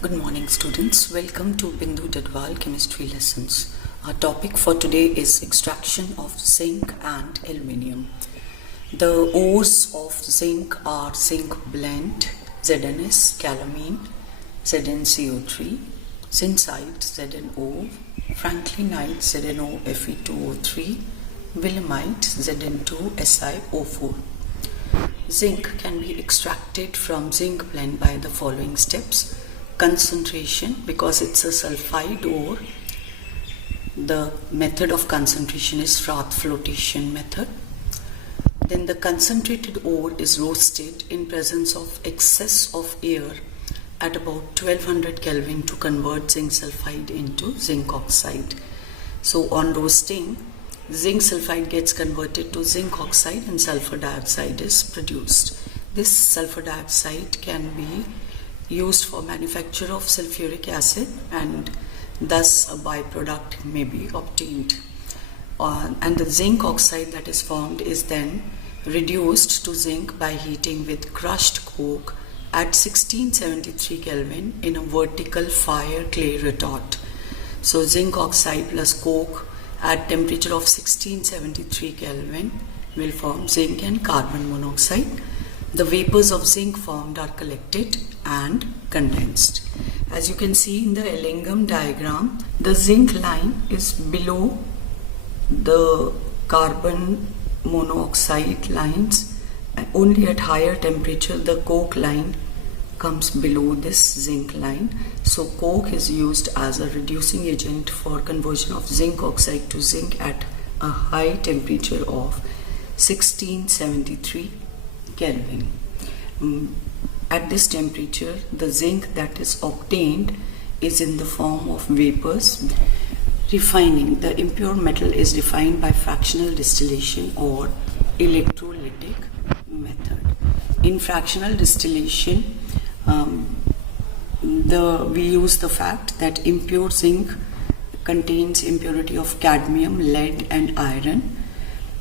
Good morning, students. Welcome to Bindu Dadwal Chemistry Lessons. Our topic for today is extraction of zinc and aluminium. The ores of zinc are zinc blende, ZnS, calamine, ZnCO3, zincite, ZnO, franklinite, ZnO Fe2O3, willemite, Zn2SiO4. Zinc can be extracted from zinc blende by the following steps. Concentration, because it's a sulfide ore, the method of concentration is froth flotation method. Then the concentrated ore is roasted in presence of excess of air at about 1200 Kelvin to convert zinc sulfide into zinc oxide. So on roasting, zinc sulfide gets converted to zinc oxide and sulfur dioxide is produced. This sulfur dioxide can be used for manufacture of sulfuric acid, and thus a byproduct may be obtained. And the zinc oxide that is formed is then reduced to zinc by heating with crushed coke at 1673 Kelvin in a vertical fire clay retort. So zinc oxide plus coke at temperature of 1673 Kelvin will form zinc and carbon monoxide. The vapors of zinc formed are collected and condensed. As you can see in the Ellingham diagram, the zinc line is below the carbon monoxide lines. Only at higher temperature the coke line comes below this zinc line. So coke is used as a reducing agent for conversion of zinc oxide to zinc at a high temperature of 1673 Kelvin. At this temperature, the zinc that is obtained is in the form of vapors. Refining, the impure metal is refined by fractional distillation or electrolytic method. In fractional distillation, we use the fact that impure zinc contains impurity of cadmium, lead and iron.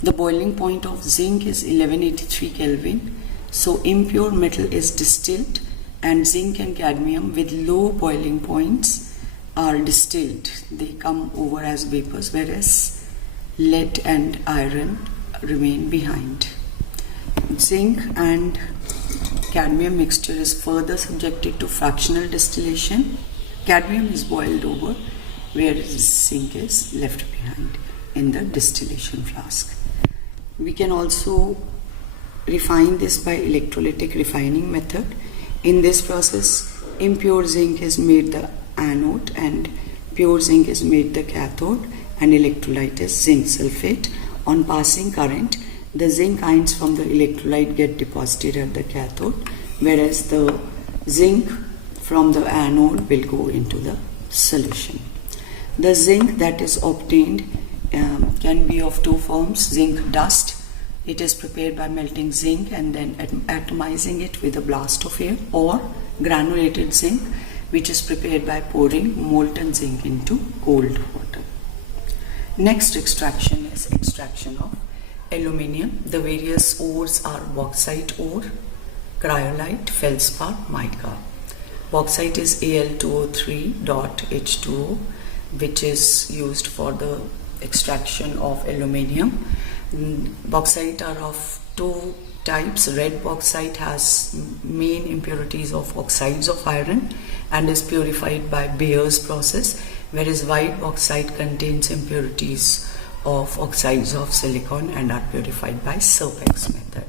The boiling point of zinc is 1183 Kelvin. So impure metal is distilled and zinc and cadmium with low boiling points are distilled. They come over as vapors, whereas lead and iron remain behind. Zinc and cadmium mixture is further subjected to fractional distillation. Cadmium is boiled over, whereas zinc is left behind in the distillation flask. We can also refine this by electrolytic refining method. In this process, impure zinc is made the anode and pure zinc is made the cathode, and electrolyte is zinc sulfate. On passing current, the zinc ions from the electrolyte get deposited at the cathode, whereas the zinc from the anode will go into the solution. The zinc that is obtained can be of two forms. Zinc dust, it is prepared by melting zinc and then atomizing it with a blast of air, or granulated zinc, which is prepared by pouring molten zinc into cold water. Next extraction is extraction of aluminium. The various ores are bauxite ore, cryolite, feldspar, mica. Bauxite is Al2O3.H2O, which is used for the extraction of aluminium. Bauxite are of two types. Red bauxite has main impurities of oxides of iron and is purified by Bayer's process, whereas white bauxite contains impurities of oxides of silicon and are purified by Serpek's method.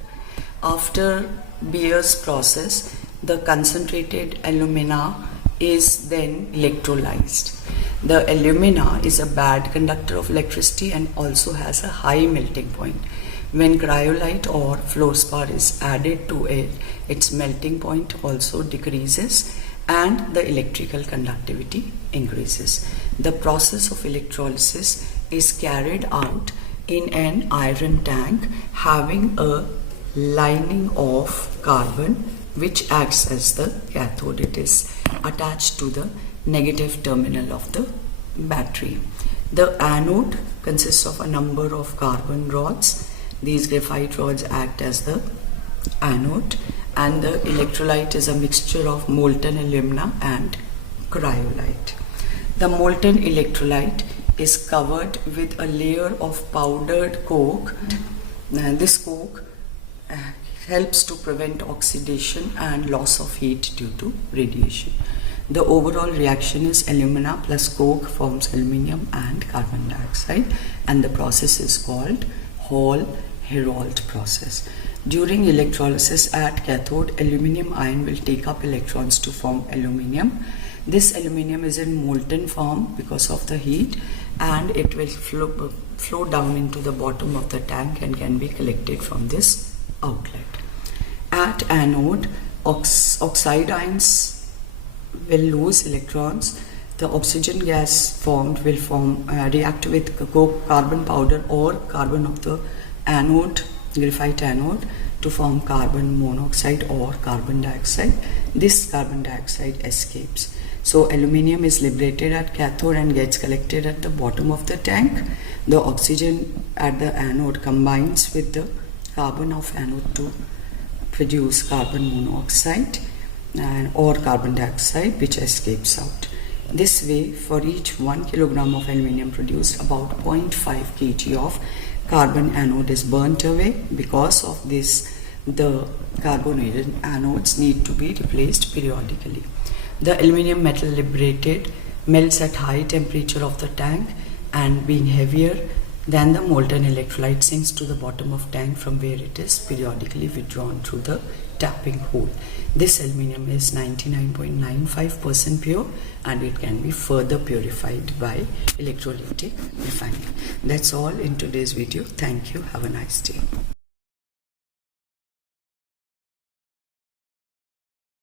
After Bayer's process, the concentrated alumina is then electrolyzed. The alumina is a bad conductor of electricity and also has a high melting point. When cryolite or fluorspar is added to it, its melting point also decreases and the electrical conductivity increases. The process of electrolysis is carried out in an iron tank having a lining of carbon which acts as the cathode. It is attached to the negative terminal of the battery. The anode consists of a number of carbon rods. These graphite rods act as the anode, and the electrolyte is a mixture of molten alumina and cryolite. The molten electrolyte is covered with a layer of powdered coke. This coke helps to prevent oxidation and loss of heat due to radiation. The overall reaction is alumina plus coke forms aluminium and carbon dioxide, and the process is called Hall-Héroult process. During electrolysis at cathode, aluminium ion will take up electrons to form aluminium. This aluminium is in molten form because of the heat, and it will flow down into the bottom of the tank and can be collected from this outlet. At anode, oxide ions will lose electrons. The oxygen gas formed will react with carbon powder or carbon of the anode, graphite anode, to form carbon monoxide or carbon dioxide. This carbon dioxide escapes. So aluminium is liberated at cathode and gets collected at the bottom of the tank. The oxygen at the anode combines with the carbon of anode to produce carbon monoxide or carbon dioxide, which escapes out. This way, for each 1 kilogram of aluminium produced, about 0.5 kg of carbon anode is burnt away. Because of this, the carbonated anodes need to be replaced periodically. The aluminium metal liberated melts at high temperature of the tank, and being heavier than the molten electrolyte sinks to the bottom of tank, from where it is periodically withdrawn through the tapping hole. This aluminium is 99.95% pure, and it can be further purified by electrolytic refining. That's all in today's video. Thank you. Have a nice day.